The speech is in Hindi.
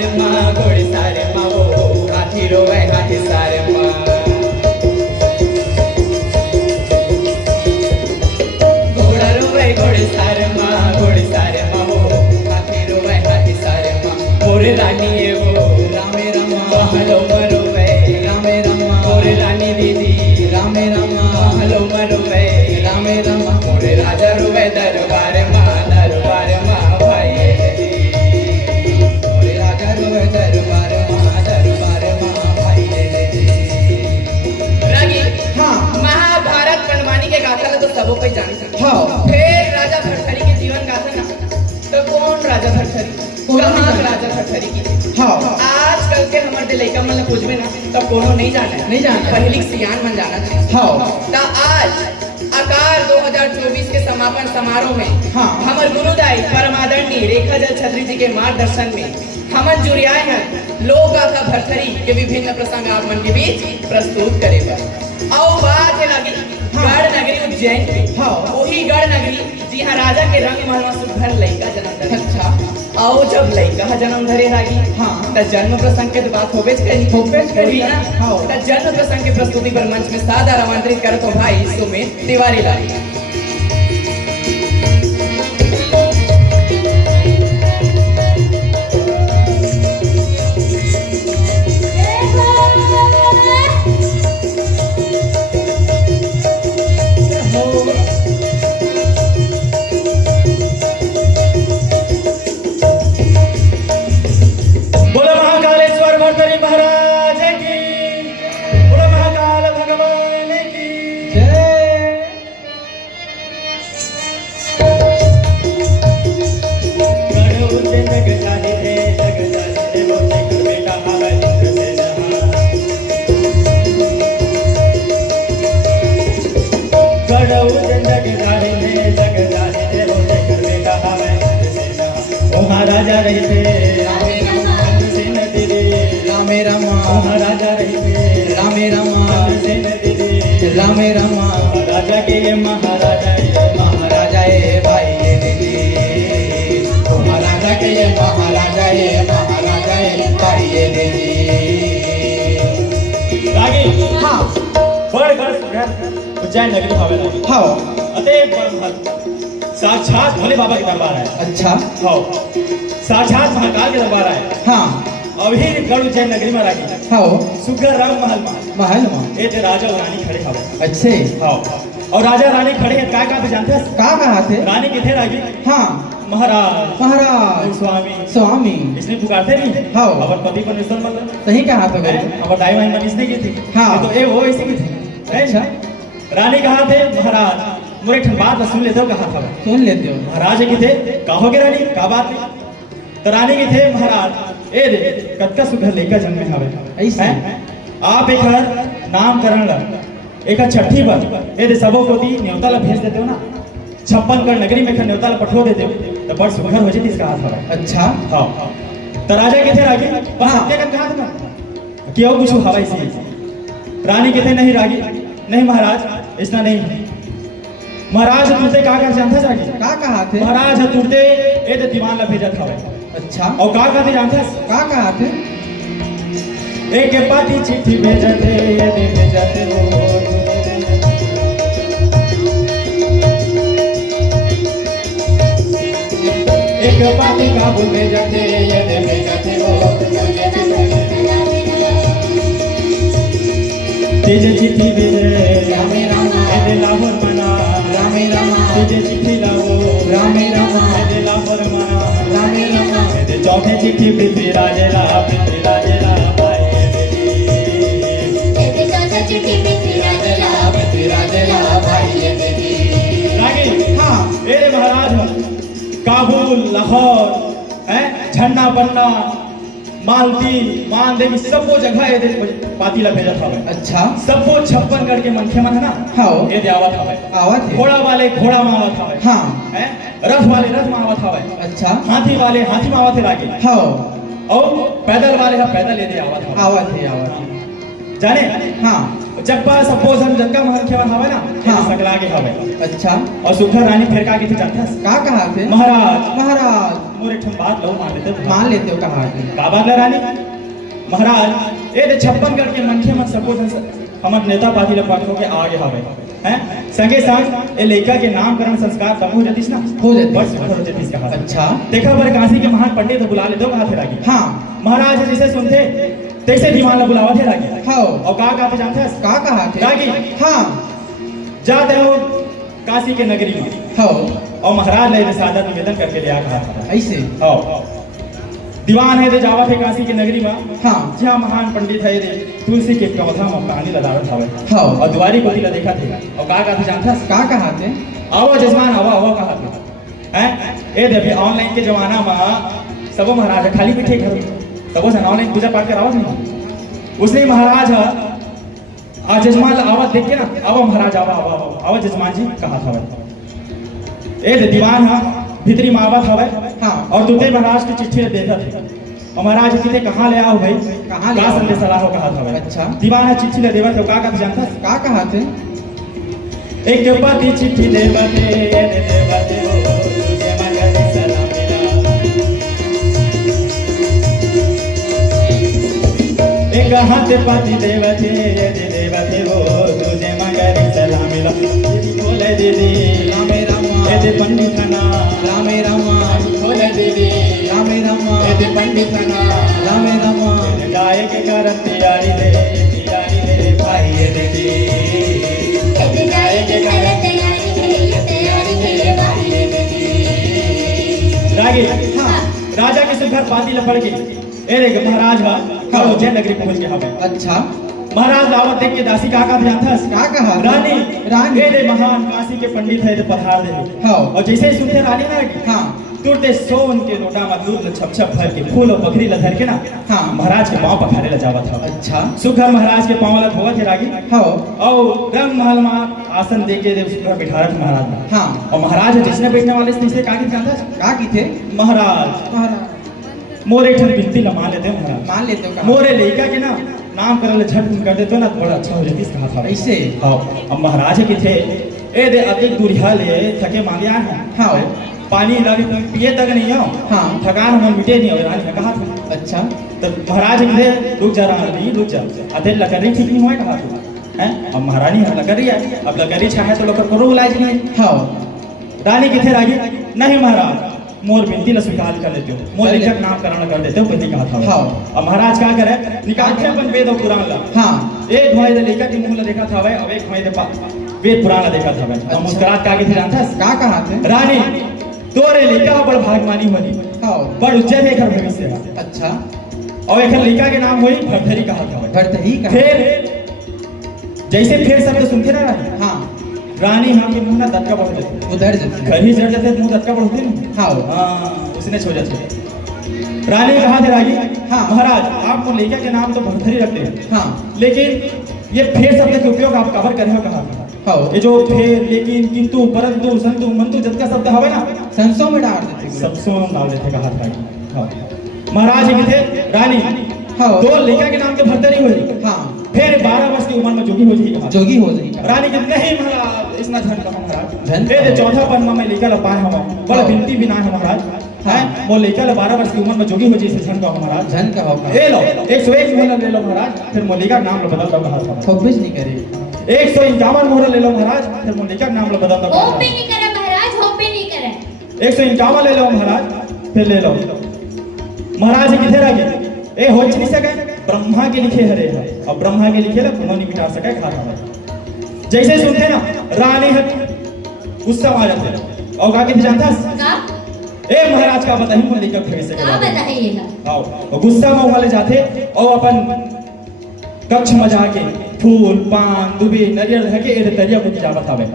सारे माँ घोड़े सारे माँ वो हाथी रोवे हाथी सारे माँ घोड़ा रोवे घोड़े सारे माँ वो हाथी रोवे हाथी सारे माँ मोरे रानी ये वो रामे रमा महलो मरोवे रामे रमा मोरे रानी दीदी रामे रमा महलो मरोवे रामे रमा मोरे राजा रोवे दरबार माँ भाई मोरे राजा रोवे दरबार माँ भाई रागी हाँ महाभारत पंडवानी के गाथा तो सबों पे जानी सकते हाँ फिर राजा भरथरी के जीवन गाथा ना तो कौन राजा भरथरी कहाँ राजा भरथरी की हाँ आजकल के हमारे लड़का मतलब कुछ भी ना तो कोनो नहीं जाना पहली सियान मन जाना था हाँ तो आज आकार 2024 के समापन समारोह में हाँ हमारे गुरुदाई परमादरणीय रेखा जल छत्री जी के मार्गदर्शन में हमन जुड़ियाए हैं लोक गाथा भरथरी के विभिन्न प्रसंग आप मन के बीच प्रस्तुत करेगा और बात है लगी गढ़ नगरी उज्जैन की हाँ वही गढ़ नगरी जी हाँ राजा के रंग महल में सुधर लड़का जन्म धरे अच्छा आओ जब लड़का जन्म धरे लागी हाँ तो जन्म प्रसंग के तो बात होबेज करी ना हाँ तो जन्म प्रसंग के प्रस्तुति पर मंच में सादर आमंत्रित कर तो भाई सुमित तिवारी लागी राजा रही थे रामे रमा राजा रही थे रामे रमा राजा के ये महाराजा ये भाई ये दीदी महाराजा के ये महाराजा ये भाई ये दीदी हाँ बड़ उज्जैन नगरी भावे लागी हाँ अते साक्षात भोले बाबा के दरबार है अच्छा हाँ साक्षात महाकाल के दरबार है हाँ अभी गढ़ उज्जैन नगरी में रागी हाँ सुगर रंग महल में एक राजा और रानी खड़े हैं अच्छे हाँ और राजा रानी खड़े हैं क्या पे जानते हैं कहाँ थे रानी किथे रागी हाँ महाराज स्वामी इसने पुकारते नहीं हाँ अपन पति परमेश्वर मतलब सही कहा तो अब दाई वाई मन इसने की थी हाँ तो ये वो इसी की थी अच्छा रानी कहाँ थे महाराज मोरे ठन बात सुन लेते हो कहा था सुन लेते हो महाराज की थे कहोगे रानी का बात तो रानी की थे महाराज ए दे कत्का सुघर लेकर जन्मे हवे ऐसे आप एक नामकरण ल एक छठी पर ए दे सबो को दी न्योता ला भेज देते हो ना 56 नगरी में न्योता ला पठो देते हो तो बड़ सुघर हो जेती इसका हाथ हवे अच्छा हां तो राजा के थे रागी बस सत्य का कहा था कि और कुछ हवा इसी रानी के थे नहीं रागी नहीं महाराज इसना नहीं महाराज तुरते का जानता जाके का कहा थे महाराज तुरते ए दे दीवान ला भेजत हवे अच्छा और का कहते जानते का कहा थे एक पाती चिट्ठी भेजते ये दे भेजते हो एक पाती काबुल भेजते ये दे भेजते हो तेज चिट्ठी भेजे रामे रामा ए लाहौर मना रामे रामा तेज चिट्ठी लाओ रामे रामा ए लाहौर मना रामे रामा ए चौथे चिट्ठी पृथ्वीराज ला भाई ए चौथे चिट्ठी पृथ्वीराज ला भाई ये बेटी रागी हां ए महाराज काबुल लाहौर है झंडा बनना मालती मान देवी सबो जगह ये पाती ला भेजत हवे अच्छा सबो 56 गढ़ के मनखे मन है ना हां ये आवत हवे घोड़ा वाले घोड़ा में आवत हवे हां हैं रथ वाले रथ में आवत हवे अच्छा हाथी वाले हाथी में आवत लागे हां और पैदल वाले का पैदल ले दे आवत है जाने हां जगपा सबो जनका मनखे मन हवे ना हां सकला के हवे अच्छा और सुखर रानी फिर का की जानता का कहा थे महाराज मोरे ठम बात लो मान लेते हो कहा का बात ला रानी महाराज ए 56गढ़ के मनखे मत सपोज हमर नेता पार्टी ले पार्टी के आगे हवे हैं संगे संग ए लड़का के नामकरण संस्कार तब हो जतिस ना हो जतिस बस हो जतिस कहा अच्छा देखा बर काशी के महान पंडित बुला ले दो कहा थे रागी हां महाराज जैसे सुनते तैसे दीवान ला बुलावा थे रागी हां और का कहते जानते का कहा थे रागी हां जाते हो काशी के नगरी में हां और महाराज ने सादर निवेदन करके लिया कहा था ऐसे हां दीवान है दे जावा थे काशी की नगरी में हां जहां महान पंडित है दे तुलसी के कमथा में कहानी लदावत हवे हां और द्वारी को दिला देखा थे और का कहते जानता का कहा थे आओ जजमान आओ कहा थे हैं ए देखिए ऑनलाइन के जमाना में सब महाराज खाली बैठे घर सबो से ऑनलाइन पूजा पाठ करावत नहीं उसने महाराज आज जजमान आवत देख के ना आओ महाराज आओ जजमान जी कहा था ए दीवान हां भीतरी में आवत हवे हां और तुते महाराज की चिट्ठी देखा थे और महाराज किते कहां ले आओ भाई कहां ले का संदेश लाओ कहा था अच्छा दीवान है चिट्ठी ले देवा थे का कहते जानता का कहा थे एक पति चिट्ठी देवा थे ओ तुझे मगर सलाम मिला एक हाथ पति देवा थे ओ तुझे मगर सलाम मिला बोले दीदी रामे रामा ए पंडित ना रामे रामा बोले दीदी रामे रामा ए पंडित ना रामे रामा गाय के कारण तैयारी ले भाई ये दीदी गाय के कारण तैयारी ले भाई ये दीदी रागी हां राजा के सुघर पाती लपड़ के ए रे महाराज हां उज्जैन नगरी पहुंच गया हवे अच्छा महाराज रावत देख के दासी का ध्यान का कहा रानी ए रे महान काशी के पंडित है पधार दे हां और जैसे ही सुनते रानी ना हां तुरते सोन के लोटा में दूध ल छप भर के फूल और बकरी ल धर के ना हां महाराज के पांव पखारे ल जावा था अच्छा सुघर महाराज के पांव ल धोवा थे रागी हां और रंग महल में आसन दे के सुघर बिठा रख महाराज हां और महाराज जिसने बैठने वाले से का की जानता का की थे महाराज मोरे ठन बिनती ल मान लेते हो महाराज मान लेते हो मोरे लइका के ना नाम करल झट कर देते ना बड़ा अच्छा हो जतिस कहा था ऐसे हां अब महाराज के थे ए दे अधिक दूरिया ले थके मांगे हैं हां पानी लगे पिए तक नहीं हो हां थकान हम मिटे नहीं और रानी ने कहा था अच्छा तो महाराज के रुक जा रानी रुक जा अधे लकड़ी ठीक नहीं हुआ कहा था हैं अब महारानी है लकड़ी है अब लकड़ी चाहे तो लोग करो इलाज नहीं हां रानी किथे रागी नहीं महाराज मोर बिनती ल स्वीकार कर लेते हो मोर लेखक नामकरण कर देते हो पहले कहा था हां अब महाराज क्या करे निकालते अपन वेद और पुराण ला हां एक भाई दे लेखक के मुंह ला देखा था भाई अब एक भाई दे वेद पुराण ला देखा था भाई अब मुस्कुरात का थे जानता का कहा थे रानी तोरे लेखा बड़ भागमानी होनी हां बड़ उज्जैन एक भविष्य है अच्छा और एक लेखा के नाम हुई भरथरी कहा था भाई भरथरी का फिर जैसे फिर शब्द सुनते ना रानी हां रानी हम के मुंह ना दटका बढ़ जाते उधर जाते कहीं जड़ जाते मुंह दटका बढ़ते नहीं हां हां उसने छोड़ जाते रानी कहा थे रागी हाँ महाराज आप को लेखा के नाम तो भरथरी रखते हैं हाँ लेकिन ये फेर शब्द के उपयोग आप कवर करे हो कहा हाँ ये जो फेर लेकिन किंतु परंतु संतु मंतु जत का शब्द हवे ना संसों में डाल देते सबसों डाल देते कहा था हां महाराज के थे रानी हाँ दो लेखा के नाम तो भरथरी हुई हाँ फिर 12 वर्ष की उम्र में जोगी हो जाएगी जोगी हो जाएगी रानी के नहीं महाराज इतना धन का महाराज धन ए चौथा पन्ना में लेकर पाए हम बड़ा बिनती भी ना है महाराज हैं वो लेकर 12 वर्ष की उम्र में जोगी हो जाए इसे धन का महाराज धन का होगा ए लो 101 मोहर ले लो महाराज फिर मोलिका नाम लो बदल दो महाराज खोबेज नहीं करे 151 मोहर ले लो महाराज फिर मोलिका नाम लो बदल दो होप भी नहीं करे महाराज होप भी नहीं करे 151 ले लो महाराज फिर ले लो महाराज किथे रह गए ए हो नहीं सके ब्रह्मा के लिखे हरे है और ब्रह्मा के लिखे ला कोनो नहीं मिटा सके खाता जैसे सुनते ना रानी है गुस्सा आ जाते और का के जानता का ए महाराज का बताही मन लेकर फिर से का बताइएगा आओ गुस्सा में वाले जाते और अपन कक्ष में जाके फूल पान दुबे नरियल धके ए दरिया को जावत आवे